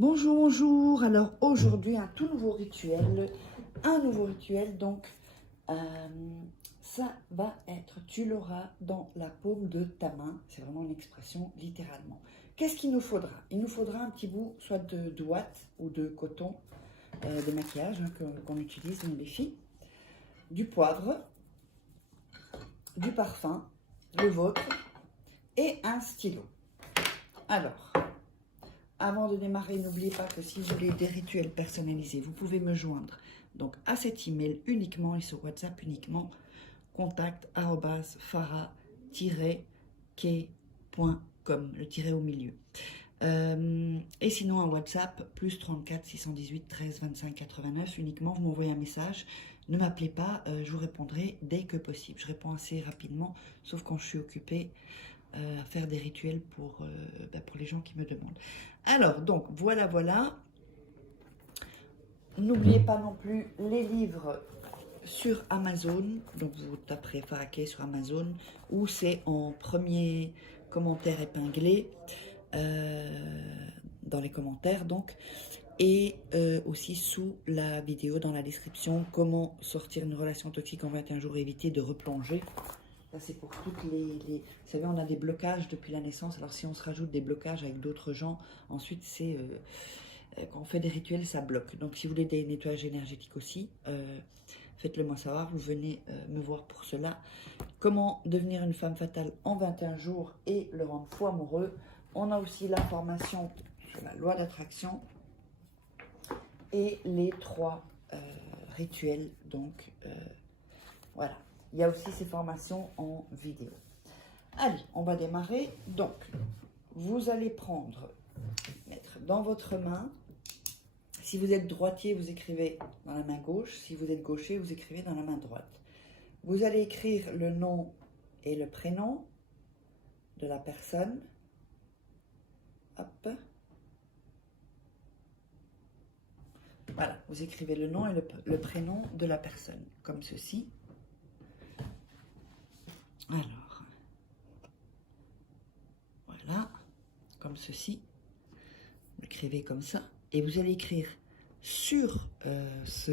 Bonjour, bonjour. Alors aujourd'hui, un tout nouveau rituel. Donc euh, ça va être, tu l'auras dans la paume de ta main. C'est vraiment une expression littéralement. Qu'est-ce qu'il nous faudra? Il nous faudra un petit bout, soit de ouate ou de coton de maquillage qu'on utilise, nous les filles, du poivre, du parfum, le vôtre, et un stylo. Alors, avant de démarrer, n'oubliez pas que si vous voulez des rituels personnalisés, vous pouvez me joindre donc à cet email uniquement et sur WhatsApp uniquement, contact@fara-k.com, le tiret au milieu. Et sinon, un WhatsApp, plus 34 618 13 25 89, uniquement, vous m'envoyez un message. Ne m'appelez pas, je vous répondrai dès que possible. Je réponds assez rapidement, sauf quand je suis occupée à faire des rituels pour les gens qui me demandent. Alors, donc, voilà. N'oubliez pas non plus les livres sur Amazon. Donc, vous taperez Fara K sur Amazon, ou c'est en premier commentaire épinglé dans les commentaires, donc. Et aussi sous la vidéo, dans la description, comment sortir une relation toxique en 21 jours et éviter de replonger. Ça, c'est pour toutes les... Vous savez, on a des blocages depuis la naissance. Alors, si on se rajoute des blocages avec d'autres gens, ensuite, c'est... quand on fait des rituels, ça bloque. Donc, si vous voulez des nettoyages énergétiques aussi, faites-le moi savoir. Vous venez me voir pour cela. Comment devenir une femme fatale en 21 jours et le rendre fou amoureux. On a aussi la formation sur la loi d'attraction et les 3 rituels. Donc, voilà. Il y a aussi ces formations en vidéo. Allez, on va démarrer. Donc, vous allez mettre dans votre main. Si vous êtes droitier, vous écrivez dans la main gauche. Si vous êtes gaucher, vous écrivez dans la main droite. Vous allez écrire le nom et le prénom de la personne. Hop. Voilà, vous écrivez le nom et le prénom de la personne, comme ceci. Alors, voilà, comme ceci. Vous l'écrivez comme ça. Et vous allez écrire sur ce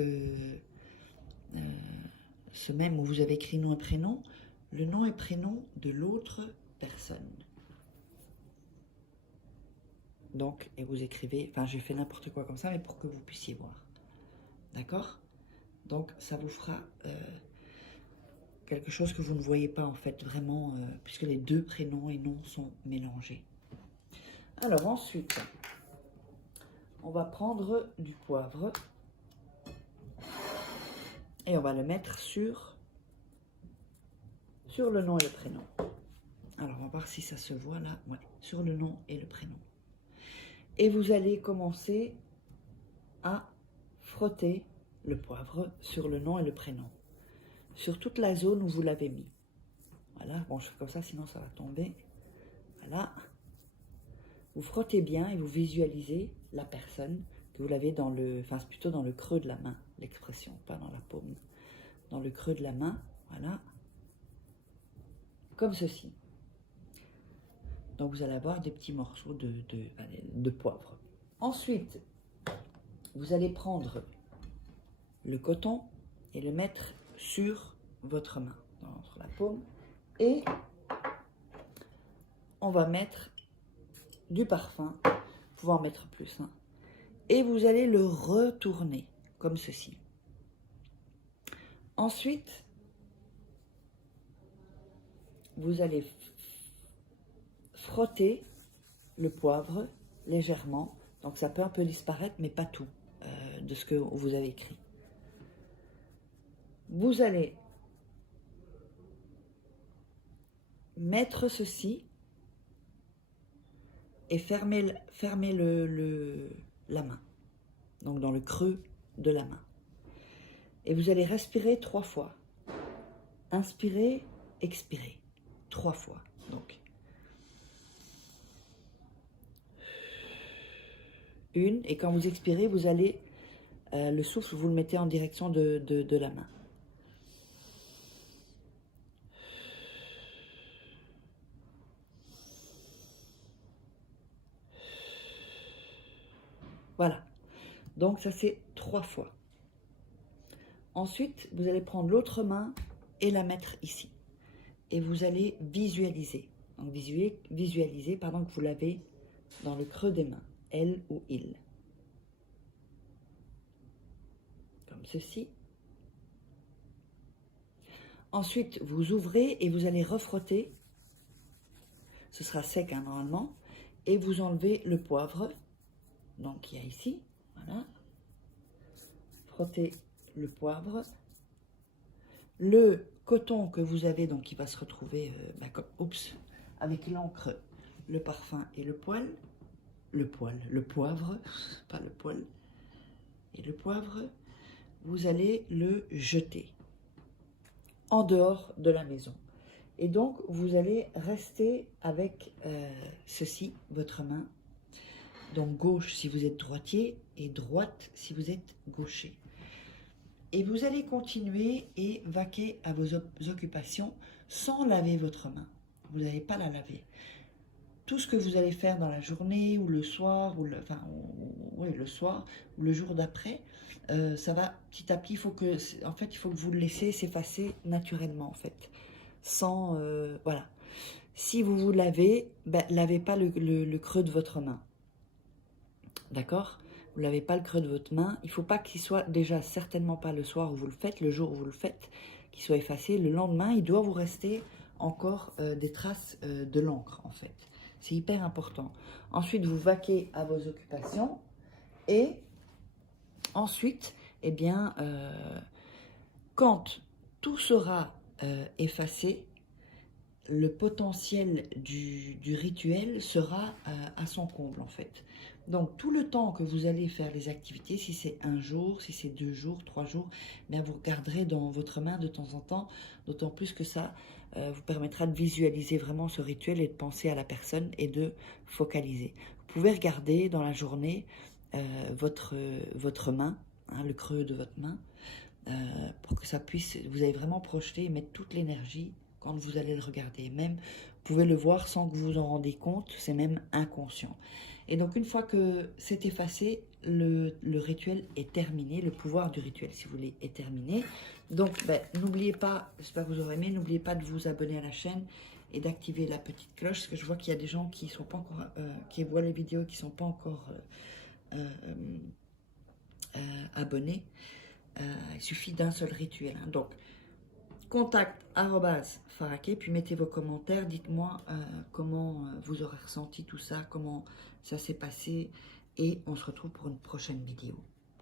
même où vous avez écrit nom et prénom, le nom et prénom de l'autre personne. Donc, et vous écrivez, enfin j'ai fait n'importe quoi comme ça, mais pour que vous puissiez voir. D'accord? Donc, ça vous fera quelque chose que vous ne voyez pas en fait, vraiment, puisque les 2 prénoms et noms sont mélangés. Alors ensuite, on va prendre du poivre et on va le mettre sur le nom et le prénom. Alors, on va voir si ça se voit là. Ouais, sur le nom et le prénom. Et vous allez commencer à frotter le poivre sur le nom et le prénom. Sur toute la zone où vous l'avez mis. Voilà, bon, je fais comme ça, sinon ça va tomber. Voilà. Vous frottez bien et vous visualisez la personne que vous l'avez dans le... Enfin, c'est plutôt dans le creux de la main, l'expression, pas dans la paume. Dans le creux de la main, voilà. Comme ceci. Donc, vous allez avoir des petits morceaux de poivre. Ensuite, vous allez prendre le coton et le mettre sur votre main, dans la paume. Et on va mettre du parfum, vous pouvez en mettre plus. Hein. Et vous allez le retourner, comme ceci. Ensuite, vous allez frotter le poivre légèrement. Donc ça peut un peu disparaître, mais pas tout de ce que vous avez écrit. Vous allez mettre ceci et fermer la main. Donc dans le creux de la main. Et vous allez respirer 3 fois. Inspirer, expirer. 3 fois. Donc, 1. Et quand vous expirez, vous allez, le souffle, vous le mettez en direction de la main. Voilà. Donc ça c'est 3 fois. Ensuite, vous allez prendre l'autre main et la mettre ici. Et vous allez visualiser. Donc visualiser que vous l'avez dans le creux des mains. Elle ou il. Comme ceci. Ensuite, vous ouvrez et vous allez refrotter. Ce sera sec hein, normalement. Et vous enlevez le poivre. Donc il y a ici. Voilà. Frottez le poivre. Le coton que vous avez, donc qui va se retrouver avec l'encre, le parfum et le poivre, pas le poil, et le poivre, vous allez le jeter en dehors de la maison. Et donc, vous allez rester avec ceci, votre main, donc gauche si vous êtes droitier et droite si vous êtes gaucher. Et vous allez continuer et vaquer à vos occupations sans laver votre main. Vous n'allez pas la laver. Tout ce que vous allez faire dans la journée ou le soir, ou le soir ou le jour d'après, ça va petit à petit. Il faut que vous le laissez s'effacer naturellement en fait. Sans voilà. Si vous vous lavez, lavez pas le creux de votre main. D'accord? Vous ne lavez pas le creux de votre main. Il ne faut pas qu'il soit, déjà certainement pas le soir où vous le faites, le jour où vous le faites, qu'il soit effacé. Le lendemain, il doit vous rester encore des traces de l'encre en fait. C'est hyper important. Ensuite, vous vaquez à vos occupations et ensuite, eh bien, quand tout sera effacé, le potentiel du rituel sera à son comble en fait. Donc tout le temps que vous allez faire les activités, si c'est 1 jour, si c'est 2 jours, 3 jours, bien vous regarderez dans votre main de temps en temps, d'autant plus que ça vous permettra de visualiser vraiment ce rituel et de penser à la personne et de focaliser. Vous pouvez regarder dans la journée votre main, hein, le creux de votre main, pour que ça puisse, vous allez vraiment projeter et mettre toute l'énergie quand vous allez le regarder. Même, vous pouvez le voir sans que vous vous en rendiez compte, c'est même inconscient. Et donc, une fois que c'est effacé, le rituel est terminé, le pouvoir du rituel, si vous voulez, est terminé. Donc, n'oubliez pas, j'espère que vous aurez aimé, n'oubliez pas de vous abonner à la chaîne et d'activer la petite cloche, parce que je vois qu'il y a des gens qui sont pas encore, qui voient les vidéos, qui ne sont pas encore abonnés. Il suffit d'un seul rituel. Hein. Donc, contact@faraké, puis mettez vos commentaires, dites-moi comment vous aurez ressenti tout ça, comment ça s'est passé, et on se retrouve pour une prochaine vidéo.